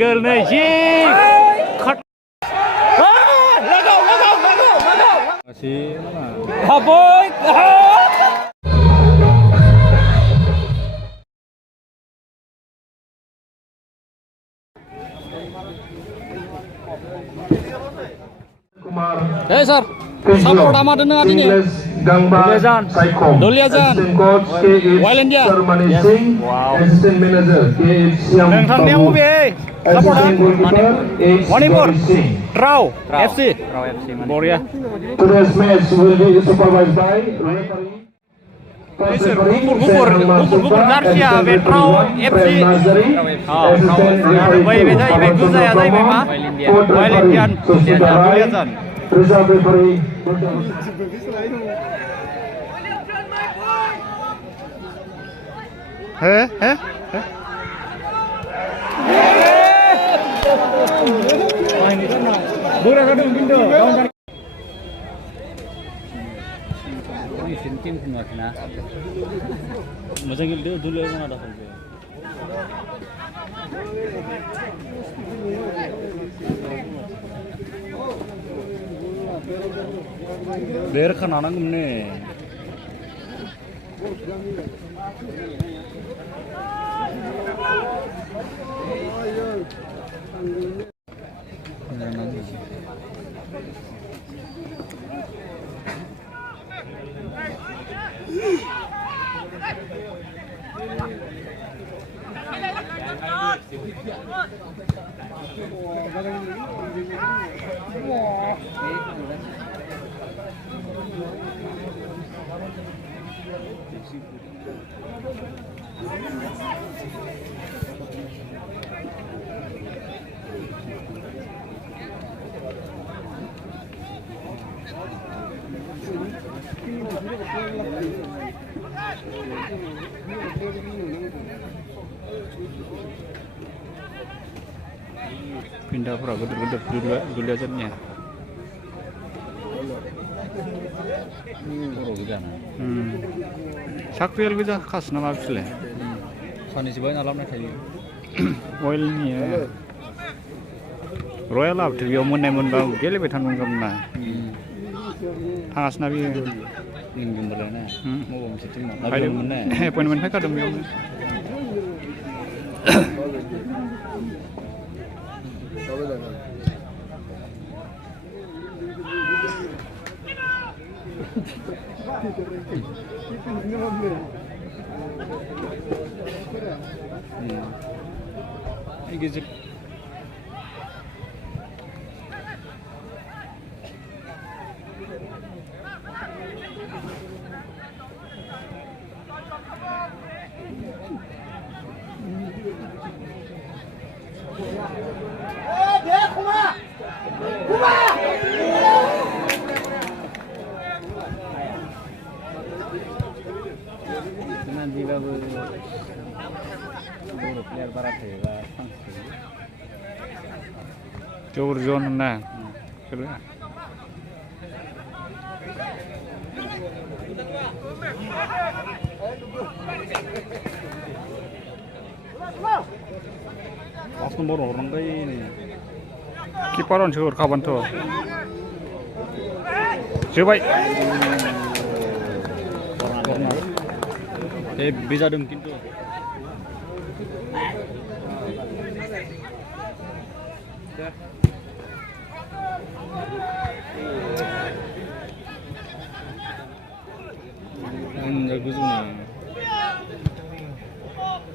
गोरलै jing cut lago masih mana haboy sir support ama dengan ini Duliajan Wailandia Assistant Manager नोंथांनिया बबे सापर्टआ Manipur Trau FC Boria Today's match will be supervised by referee gugur Garcia be Trau FC बै जाहैबाय गोजाया जाहैबाय मा Wailandian Duliajan reserve referee मोजां गेलेदो दुलियाजान आदा बेर खानांगौमोन ने pindah pura gede-gede Duliajannya sakpil bisa khas nama bisle sani sebain alamnya kayak oilnya royal up tuh mun bau gele betan mungkin hangas nabi ingin berlana mau bom situ mau nabi mun appointment mereka dong biom Gizip nanti baru player barat ya Jor zone na kira pas nomor orang ini kiparan jor kawan tuh coba bisa mungkin tuh jago zona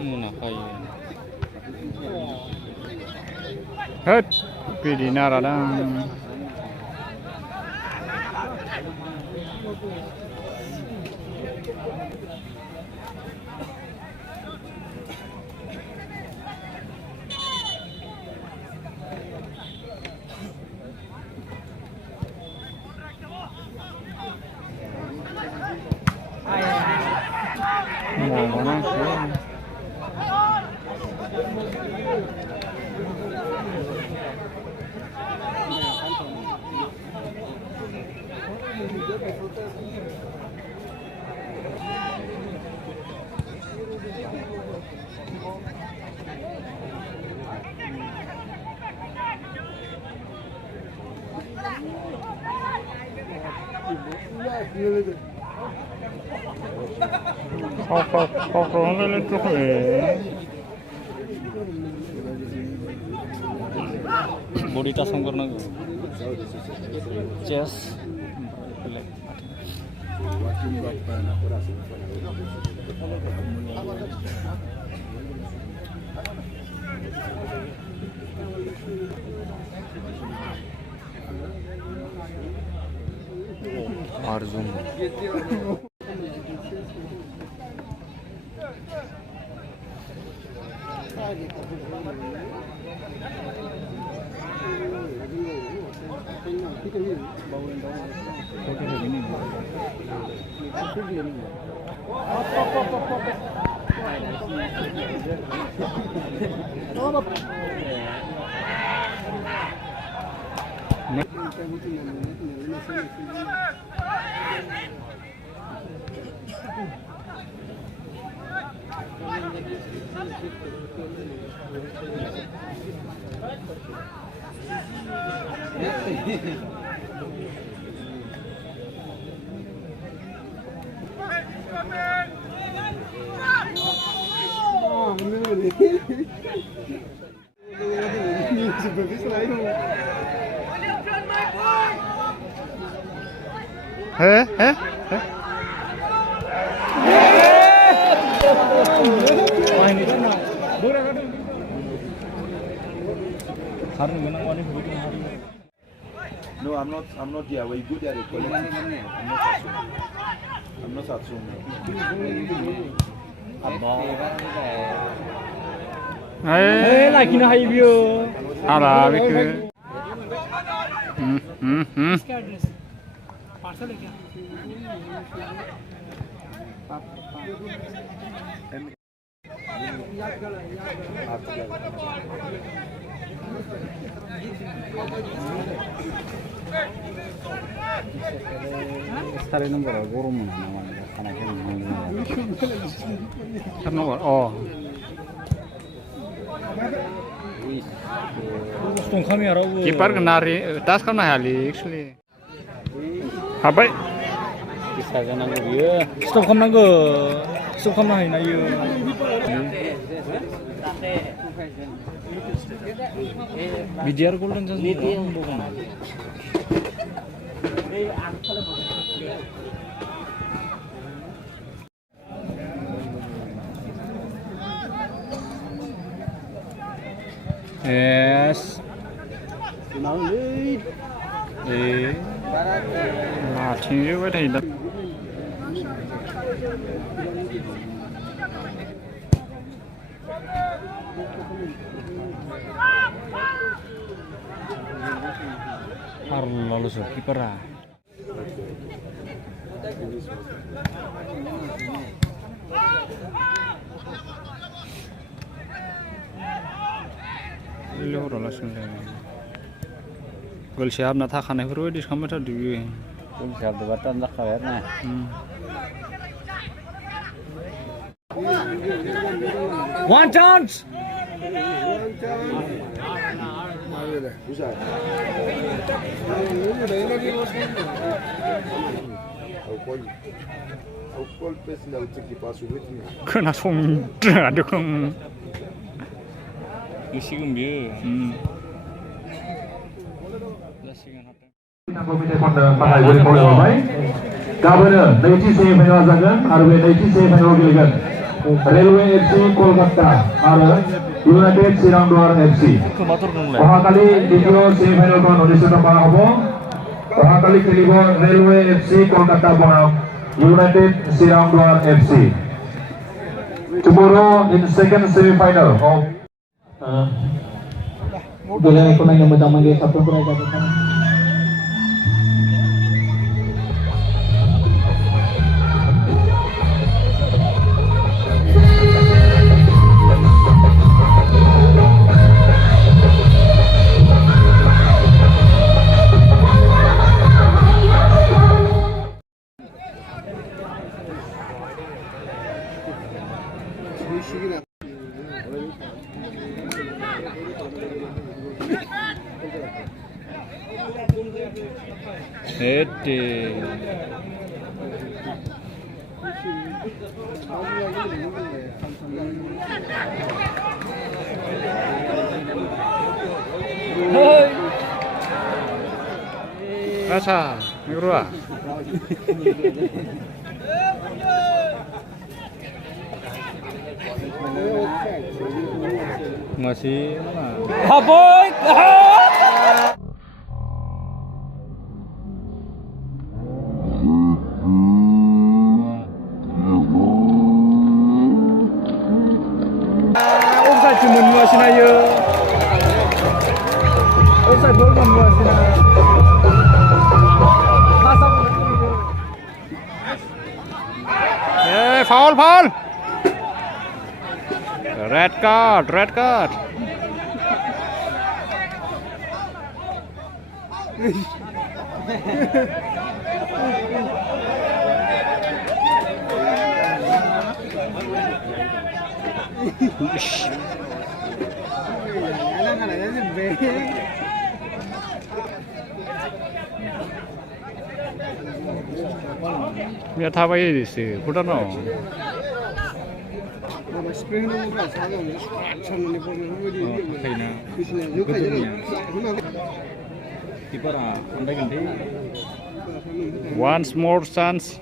mana kayak het pilih naradang body tasang karena chest Arzum No, I'm not there. We're good at it. I'm not assuming. Hey, like in a high view. Arabic. Stare number guru mana nama kana kan nomor oh stong kami arau keeper kenari tas kami hali actually apa bisa jangan dia stop kami na yo Bidyar golden chance bukan yes lathi với thầy đất lalu so kiper lo rola sunle gol siap na tha khane furu dis khamata dibi gol siap de batan la khawer na one chance kena song ada kong musim dia Gabana nैथि semifinal जागोन आरो बे नैथि सेमिफाइनालाव गेलेगोन railway FC Kolkata आरो United चिरांदुवार FC अहाकालि द्वितीय सेमिफाइनालखौ अनुष्ठित কৰা হ'ব অহাকালি খেলিব रेलवे एफसी कलकाता बनाम इउनाइटेड चिरांदुवार FC tomorrow in second semi-final of गेलेनायखौ नायनो मोजां मोनगोन साफ्रोमबो रायजो Rasa, Migrua. Masih mana? Haboy! Offside cuma muasin aja. Offside boleh muasin aja. Foul, foul. Red card, red card. Biar apa ini sih? Kuda no. Once more chance.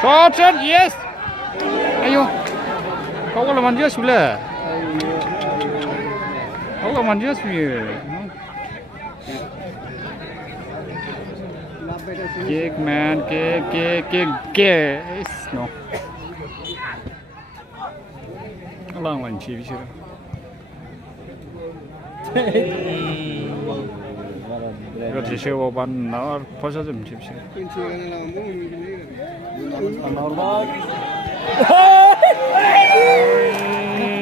Shot, yes. Ayo, kau kalau manja sudah. Kau kalau manja sudah. Kick man, kick. No. Alang lanci bicara. 이거 드시고 반 나올 버섯 좀 칩시다.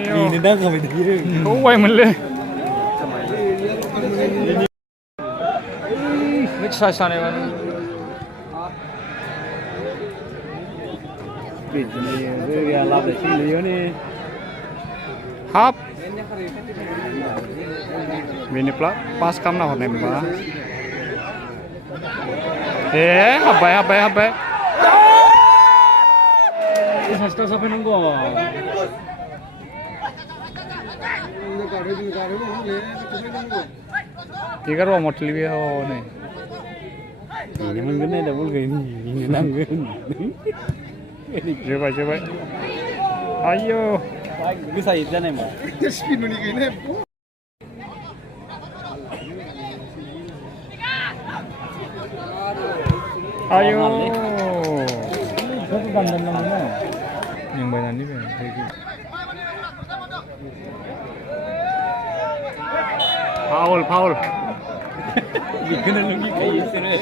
Ini dah kami dia. Kau wai mele. Which size ane man? Ini dia lap dah sini ni. Hap. Ini pas kam na hone ba. Apa. Sasta sampai nunggu. Tiga ruang motor lebih ni. Ini mungkin ada double ini nanggun. Coba. Ayo. Bisa itu ni mah. Speed ni kini. Ayo. Satu dandan mana? Yang banyak ni kan. Foul. Kena lungi kayu sini.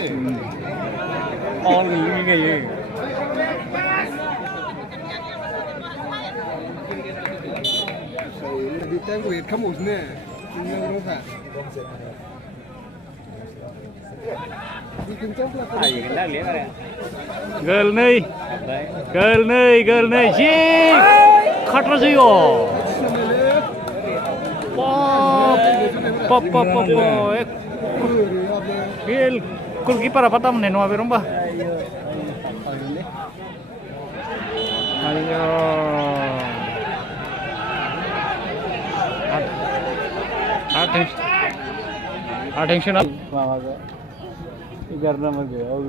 Foul lungi kayu. Di tengku itu kamu sini. Ini apa? Girl nih, jing, khatra jiyo. Pop. Girl, goalkeeper apa tam neno apa rumba? Ayo. Attention. Karena macam apa?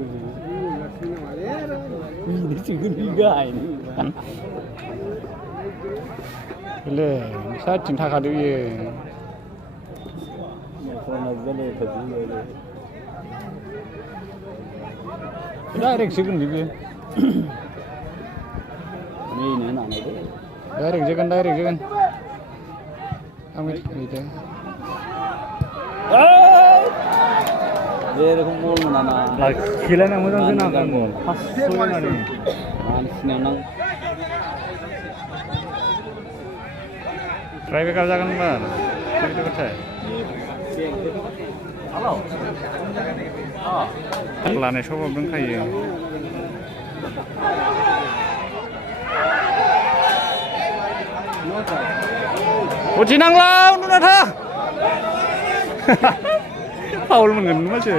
Ini cigun juga ini. Le, saya cinta kado ye. Direct cigun juga. Ini mana itu? Direct cigun. Amit itu. Dia aku mau mana? Kila nak mudah sana kan? Pas sulit nari. Manis nang. Try kerja kan bar. Itu betul. लानाय समाव दंखायो उथिनांला उन्दुना था foul मोनगोन मासो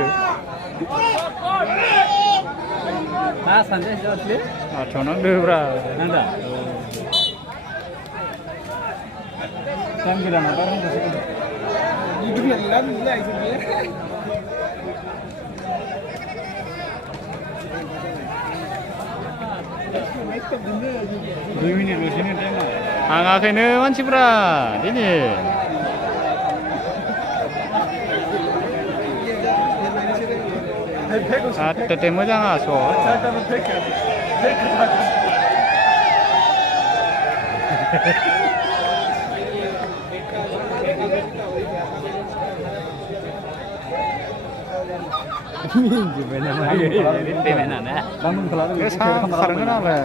आथियाव नांदोब्रा नांदा थाङाखैनो मानसिफ्रा दिनै ते मोजां आस' खारगोन आरो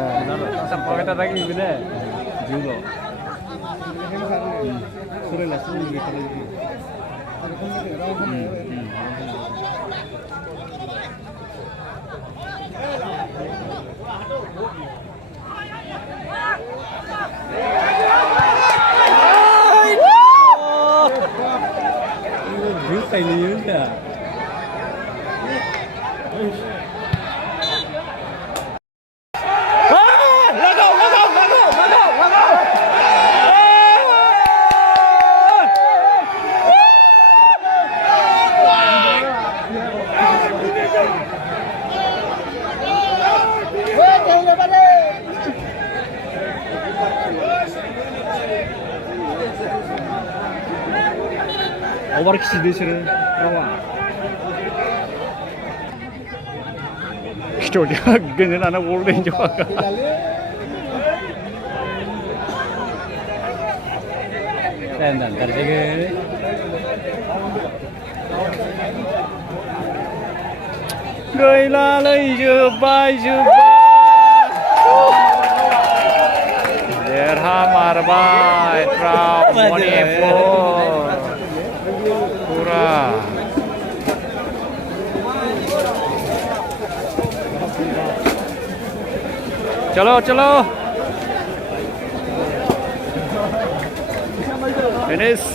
오바르 키시드시를 나와. 기도야 그냥 나나 올레인 줄 알아. 된다. 가르치게. gầy la lấy chưa bay Derhamar bay Trau Manipur pura chalo chalo finish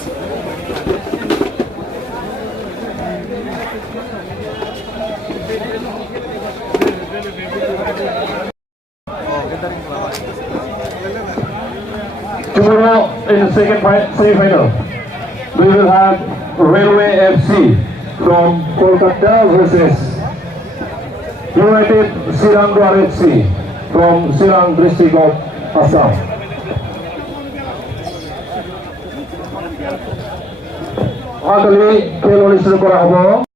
Tomorrow in the second semi-final, we will have Railway FC from Kolkata versus United Sirangdwar FC from Sirang district of Assam. Agali খেল অনুষ্ঠিত করা হবে।